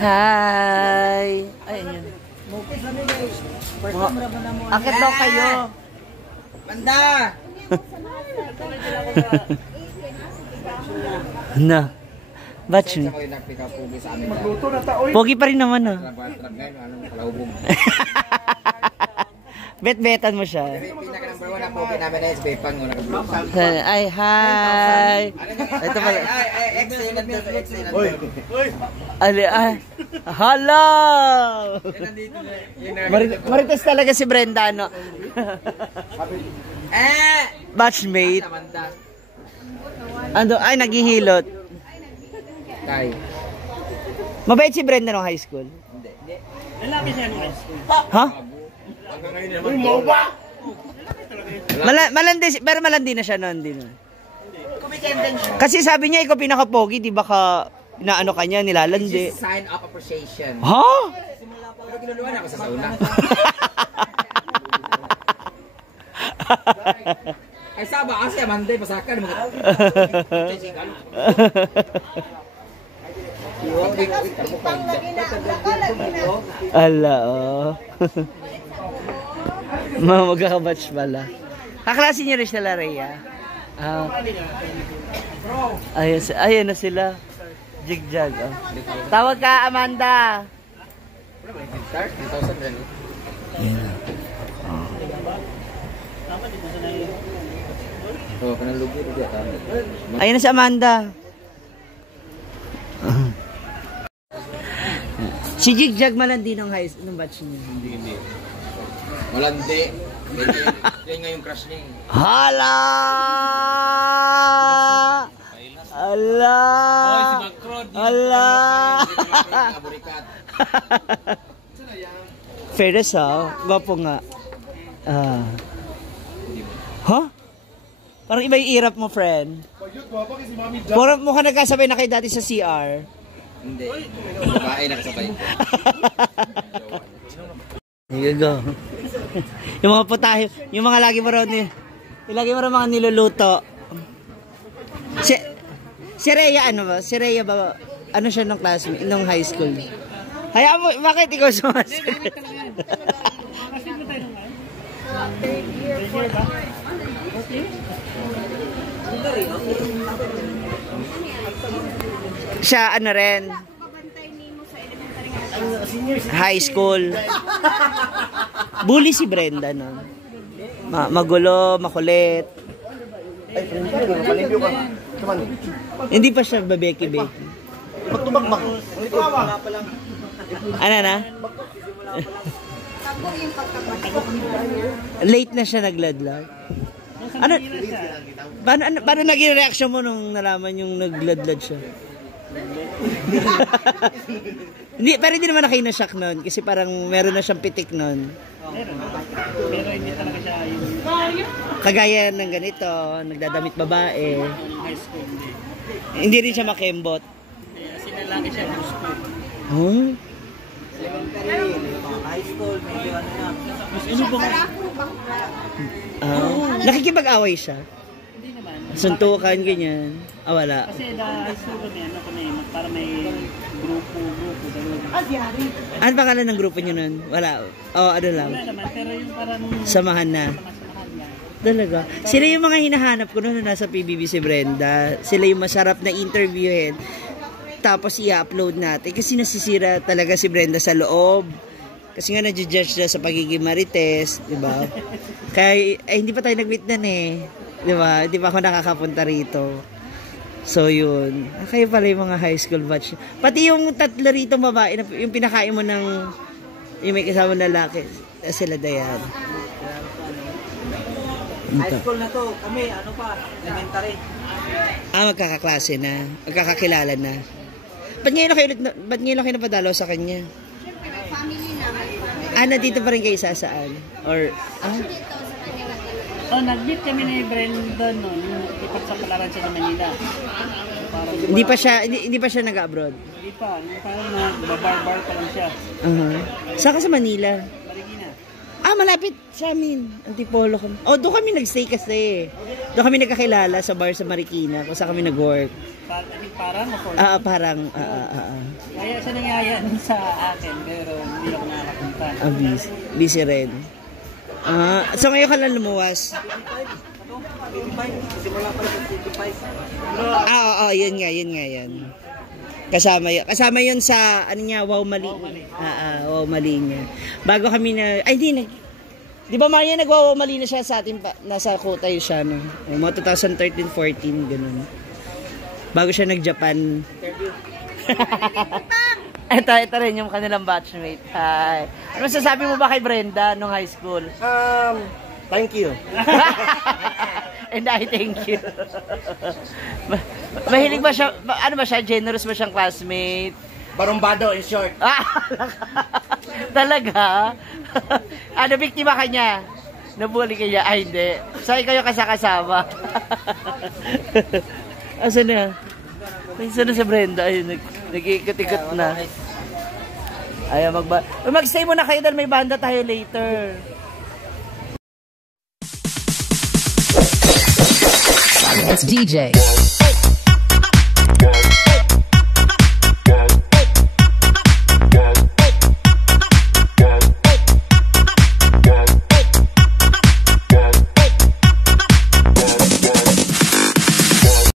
Hi! Ay, ayun. Akit daw kayo. Banda! Na. Batch ni. Pogi pa rin naman ah. Bet-betan mo siya. Pinaka-number 1 na pogi namin is Bepang. Ay, hi! Ito pala. Excellent. Ali, ay. Hello! Marites talaga si Brenda, no? Batchmate. Ando, ay, naghihilot. Tay. Mabait si Brenda no high school? Hindi. Lalaki siya ng high school. Ha? Malandi, pero malandi na siya noon din. Kasi sabi niya, ikaw pinaka-pogi, di ba ka, inaano ka niya, nilalandi. It's a sign of appreciation. Ha? Pero kinuluan ako sa sauna. Ay, saba kasi Monday, pasaka naman. Ala, oh. Magkakabatch pala. Kaklase niyo rin sila, Rhea. Ayun na sila. Jigjag, oh. Tawag ka, Amanda. Ayun na si Amanda. Si Jigjag malandi nung batch niya. Hindi. Malandi. Yan nga yung crush niya. Hala! Ala! Ala! Fairness ha? Gwapo nga. Huh? Parang iba yung irap mo, friend. Parang mukha nagkasabay na kayo dati sa CR. Hindi. Babae nakasabay. Here you go. Yung mga putahe, yung mga lagi mo raw mga niluluto. Si Rhea ano ba? Si Rhea ba? Ano siya nung classmate, nung high school? Hayaan mo, bakit ikaw sumasagot? Siya ano rin? High school. Bully si Brenda no. Magulo, makulit. Hindi pa siya babeki-beki. Magtubak. Ano na? Late na siya nagladlad. Ano? Paano naging reaction mo nung nalaman yung nagladlad siya? Hindi, pero hindi naman na kayo na-shock nun kasi parang meron na siyang pitik nun. Pero hindi talaga siya yung Kagaya ng ganito, nagdadamit babae. high school. Hindi rin siya makembot. Kasi lalaki siya ng school. Huh? High school, medyo ano na. Ano ba? Nakikipag-away siya. Hindi naman. Suntukan, ganyan. Wala. Kasi high school kami, ano kami, para may grupo, dalawa. Ano pangalan ng grupo niyo nun? Wala. Ano lang. Wala naman, pero yung parang Samahan na. samahan na. Talaga. Sila yung mga hinahanap ko noon nasa PBB si Brenda. Sila yung masarap na interviewin. Tapos i-upload natin. Kasi nasisira talaga si Brenda sa loob. Kasi nga na-judge na sa pagiging marites. Diba? Kaya, hindi pa tayo nag-meet eh. Diba? Hindi pa ako nakakapunta rito. So, yun. Kayo pala yung mga high school batch. Pati yung tatlo rito babae, yung pinakain mo ng yung may kasama na lalaki. Sila Dayan. High school na to. Kami, ano pa, elementary. Magkakaklase na. Magkakakilala na. Ba't ngayon lang kayo napadalaw sa kanya? Siyempre, may family na. Nandito pa rin kayo saan? Or, Nag-meet kami ni Brenda noon, ipagsapalaran siya ng Manila. Hindi pa siya nag-abroad? Hindi pa, parang nagbabar-bar pa lang siya. Saan ka sa Manila? Marikina. Malapit sa amin. Antipolo kami. Doon kami nagstay kasi. Doon kami nagkakilala sa bar sa Marikina kung saan kami nag-work. Parang o for? Parang. Kaya siya nangyaya sa akin, pero hindi ako nakakapunta. Busy rin. So ngayon ka lang lumuwas? Oo, yun nga yan. Kasama yun sa, ano niya, Wow Mali. Wow Mali niya. Bago kami na, di ba Maria, nag-Wow Mali na siya sa atin, nasa Kotay siya, no? Mga 2013-14, ganun. Bago siya nag-Japan. Ito rin yung kanilang batchmate. Hi. Ano masasabi mo ba kay Brenda nung high school? Thank you. And I thank you. Mahilig ba siya, ano ba siya, generous ba siyang classmate? Barumbado in short. Talaga? Ano, biktima ka niya? Nabuli ka niya? Ay, hindi. Saan kayo kasama? Asan na? Asan na si Brenda? Ayun, nag-ikot-ikot na. Ayaw mag-stay muna kayo dahil may banda tayo later. It's DJ.